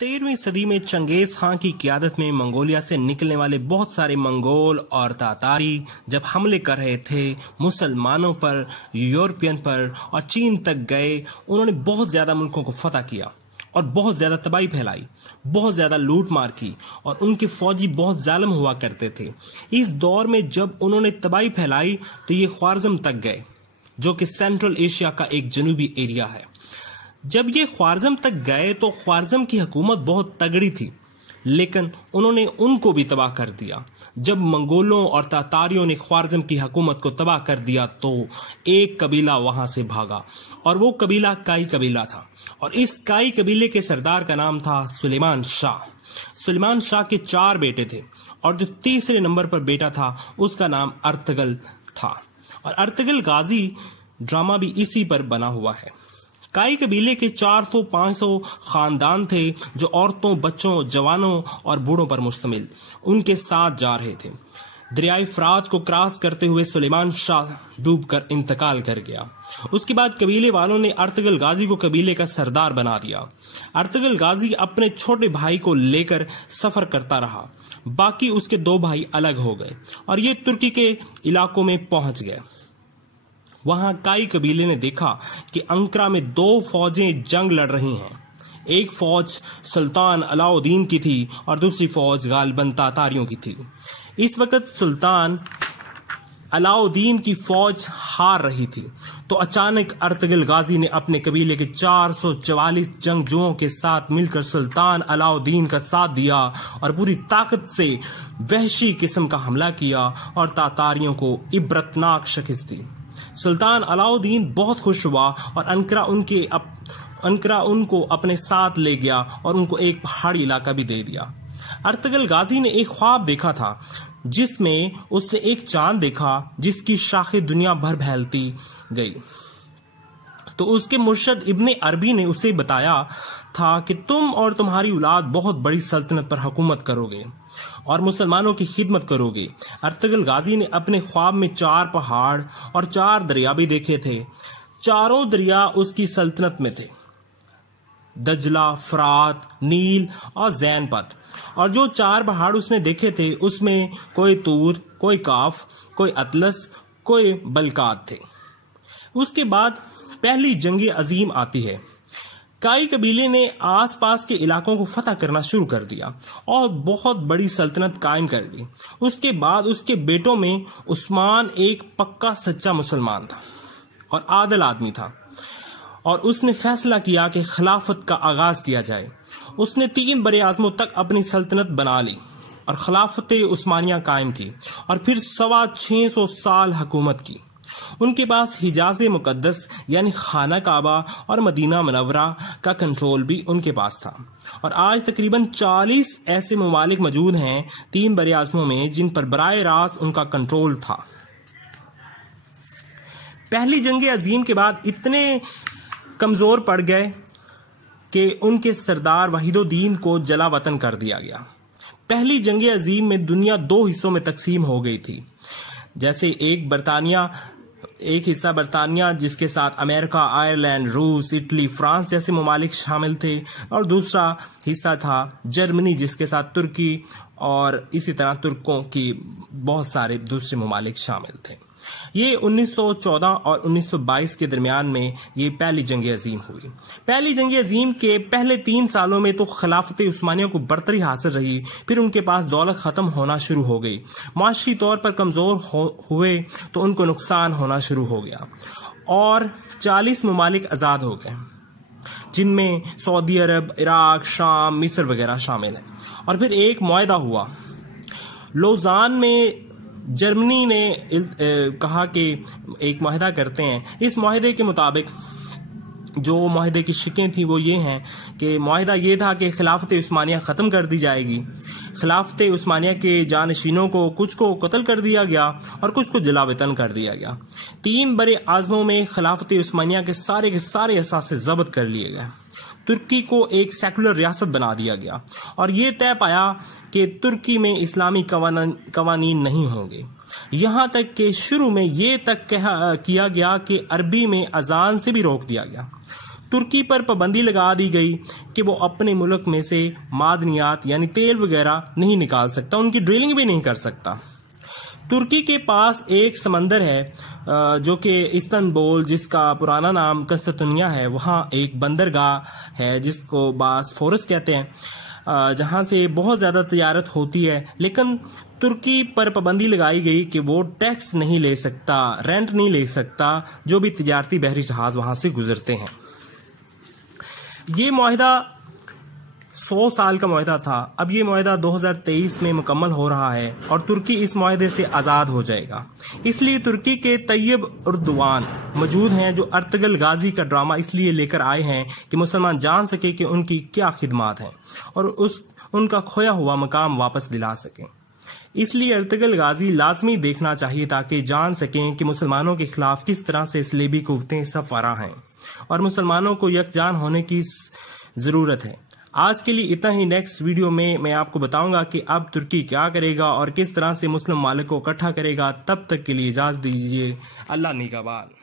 13ویں صدی میں چنگیز خان کی قیادت میں منگولیا سے نکلنے والے بہت سارے منگول اور تاتاری جب حملے کر رہے تھے مسلمانوں پر، یورپین پر اور چین تک گئے، انہوں نے بہت زیادہ ملکوں کو فتح کیا اور بہت زیادہ تباہی پھیلائی، بہت زیادہ لوٹ مار کی، اور ان کے فوجی بہت ظالم ہوا کرتے تھے۔ اس دور میں جب انہوں نے تباہی پھیلائی تو یہ خوارزم تک گئے، جو کہ سینٹرل ایشیا کا ایک جنوبی ایریا ہے۔ جب یہ خوارزم تک گئے تو خوارزم کی حکومت بہت تگڑی تھی، لیکن انہوں نے ان کو بھی تباہ کر دیا۔ جب منگولوں اور تاتاریوں نے خوارزم کی حکومت کو تباہ کر دیا تو ایک قبیلہ وہاں سے بھاگا، اور وہ قبیلہ کائی قبیلہ تھا، اور اس کائی قبیلے کے سردار کا نام تھا سلیمان شاہ۔ سلیمان شاہ کے 4 بیٹے تھے، اور جو تیسرے نمبر پر بیٹا تھا اس کا نام ارطغرل تھا، اور ارطغرل غازی ڈرامہ بھی اسی پر بنا ہوا ہے۔ کائی قبیلے کے 400-500 خاندان تھے جو عورتوں، بچوں، جوانوں اور بوڑھوں پر مشتمل ان کے ساتھ جا رہے تھے۔ دریائے فرات کو کراس کرتے ہوئے سلیمان شاہ ڈوب کر انتقال کر گیا۔ اس کے بعد قبیلے والوں نے ارطغرل غازی کو قبیلے کا سردار بنا دیا۔ ارطغرل غازی اپنے چھوٹے بھائی کو لے کر سفر کرتا رہا، باقی اس کے 2 بھائی الگ ہو گئے اور یہ ترکی کے علاقوں میں پہنچ گئے۔ وہاں کائی قبیلے نے دیکھا کہ انقرہ میں 2 فوجیں جنگ لڑ رہی ہیں۔ ایک فوج سلطان علاؤ الدین کی تھی اور دوسری فوج غالباً تاتاریوں کی تھی۔ اس وقت سلطان علاؤ الدین کی فوج ہار رہی تھی تو اچانک ارطغرل غازی نے اپنے قبیلے کے 444 جنگجوؤں کے ساتھ مل کر سلطان علاؤ الدین کا ساتھ دیا اور پوری طاقت سے وحشی قسم کا حملہ کیا اور تاتاریوں کو عبرتناک شکست دی۔ سلطان علاؤ الدین بہت خوش ہوا اور انقرہ ان کو اپنے ساتھ لے گیا اور ان کو ایک پہاڑی علاقہ بھی دے دیا۔ ارطغرل غازی نے ایک خواب دیکھا تھا جس میں اس نے ایک چاند دیکھا جس کی شاخیں دنیا بھر پھیلتی گئی۔ تو اس کے مرشد ابن عربی نے اسے بتایا تھا کہ تم اور تمہاری اولاد بہت بڑی سلطنت پر حکومت کرو گے اور مسلمانوں کی خدمت کرو گے۔ ارطغرل غازی نے اپنے خواب میں 4 پہاڑ اور 4 دریا بھی دیکھے تھے۔ چاروں دریا اس کی سلطنت میں تھے، دجلہ، فرات، نیل اور زین پت، اور جو 4 پہاڑ اس نے دیکھے تھے اس میں کوئی طور، کوئی کاف، کوئی اطلس، کوئی بلقاد تھے۔ اس کے بعد پہلی جنگ عظیم آتی ہے۔ کائی قبیلے نے آس پاس کے علاقوں کو فتح کرنا شروع کر دیا اور بہت بڑی سلطنت قائم کر لی۔ اس کے بعد اس کے بیٹوں میں عثمان ایک پکا سچا مسلمان تھا اور عادل آدمی تھا، اور اس نے فیصلہ کیا کہ خلافت کا آغاز کیا جائے۔ اس نے 3 براعظموں تک اپنی سلطنت بنا لی اور خلافت عثمانیہ قائم کی، اور پھر 650 سال حکومت کی۔ ان کے پاس حجاز مقدس یعنی خانہ کعبہ اور مدینہ منورہ کا کنٹرول بھی ان کے پاس تھا، اور آج تقریباً 40 ایسے ممالک موجود ہیں 3 براعظموں میں جن پر براہ راست ان کا کنٹرول تھا۔ پہلی جنگ عظیم کے بعد اتنے کمزور پڑ گئے کہ ان کے سردار وحید الدین کو جلا وطن کر دیا گیا۔ پہلی جنگ عظیم میں دنیا 2 حصوں میں تقسیم ہو گئی تھی، جیسے ایک حصہ برطانیہ جس کے ساتھ امریکہ، آئرلینڈ، روس، اٹلی، فرانس جیسے ممالک شامل تھے، اور دوسرا حصہ تھا جرمنی جس کے ساتھ ترکی اور اسی طرح ترکوں کی بہت سارے دوسرے ممالک شامل تھے۔ یہ 1914 اور 1922 کے درمیان میں یہ پہلی جنگ عظیم ہوئی۔ پہلی جنگ عظیم کے پہلے 3 سالوں میں تو خلافت عثمانیہ کو برتری حاصل رہی، پھر ان کے پاس دولت ختم ہونا شروع ہو گئی، معاشی طور پر کمزور ہوئے تو ان کو نقصان ہونا شروع ہو گیا، اور 40 ممالک آزاد ہو گئے جن میں سعودی عرب، عراق، شام، مصر وغیرہ شامل ہیں۔ اور پھر ایک معاہدہ ہوا لوزان میں، جرمنی نے کہا کہ ایک معاہدہ کرتے ہیں۔ اس معاہدے کے مطابق جو معاہدے کی شقیں تھیں وہ یہ ہیں کہ معاہدہ یہ تھا کہ خلافت عثمانیہ ختم کر دی جائے گی۔ خلافت عثمانیہ کے جانشینوں کو کچھ کو قتل کر دیا گیا اور کچھ کو جلا وطن کر دیا گیا۔ 3 براعظموں میں خلافت عثمانیہ کے سارے اثاثے ضبط کر لیے گئے۔ ترکی کو ایک سیکولر ریاست بنا دیا گیا، اور یہ طے پایا کہ ترکی میں اسلامی قوانین نہیں ہوں گے، یہاں تک کہ شروع میں یہ تک کیا گیا کہ عربی میں اذان سے بھی روک دیا گیا۔ ترکی پر پابندی لگا دی گئی کہ وہ اپنے ملک میں سے معدنیات یعنی تیل وغیرہ نہیں نکال سکتا، ان کی ڈرلنگ بھی نہیں کر سکتا۔ ترکی کے پاس ایک سمندر ہے جو کہ استنبول، جس کا پرانا نام قسطنطنیہ ہے، وہاں ایک بندرگاہ ہے جس کو باسفورس کہتے ہیں، جہاں سے بہت زیادہ تجارت ہوتی ہے، لیکن ترکی پر پابندی لگائی گئی کہ وہ ٹیکس نہیں لے سکتا، رینٹ نہیں لے سکتا جو بھی تجارتی بحری جہاز وہاں سے گزرتے ہیں۔ یہ معاہدہ 100 سال کا معاہدہ تھا، اب یہ معاہدہ 2023 میں مکمل ہو رہا ہے اور ترکی اس معاہدے سے آزاد ہو جائے گا۔ اس لیے ترکی کے طیب اردوان موجود ہیں جو ارطغرل غازی کا ڈرامہ اس لیے لے کر آئے ہیں کہ مسلمان جان سکے کہ ان کی کیا خدمات ہیں اور ان کا کھویا ہوا مقام واپس دلا سکیں۔ اس لیے ارطغرل غازی لازمی دیکھنا چاہیے تاکہ جان سکیں کہ مسلمانوں کے خلاف کس طرح سے صلیبی قوتیں سفارہ ہیں اور مسلمانوں کو یکجان ہونے کی ضرورت ہے۔ آج کے لیے اتنا ہی۔ نیکسٹ ویڈیو میں آپ کو بتاؤں گا کہ اب ترکی کیا کرے گا اور کس طرح سے مسلم ممالک کو اکٹھا کرے گا۔ تب تک کے لیے اجازت دیجیے۔ اللہ نگہبان۔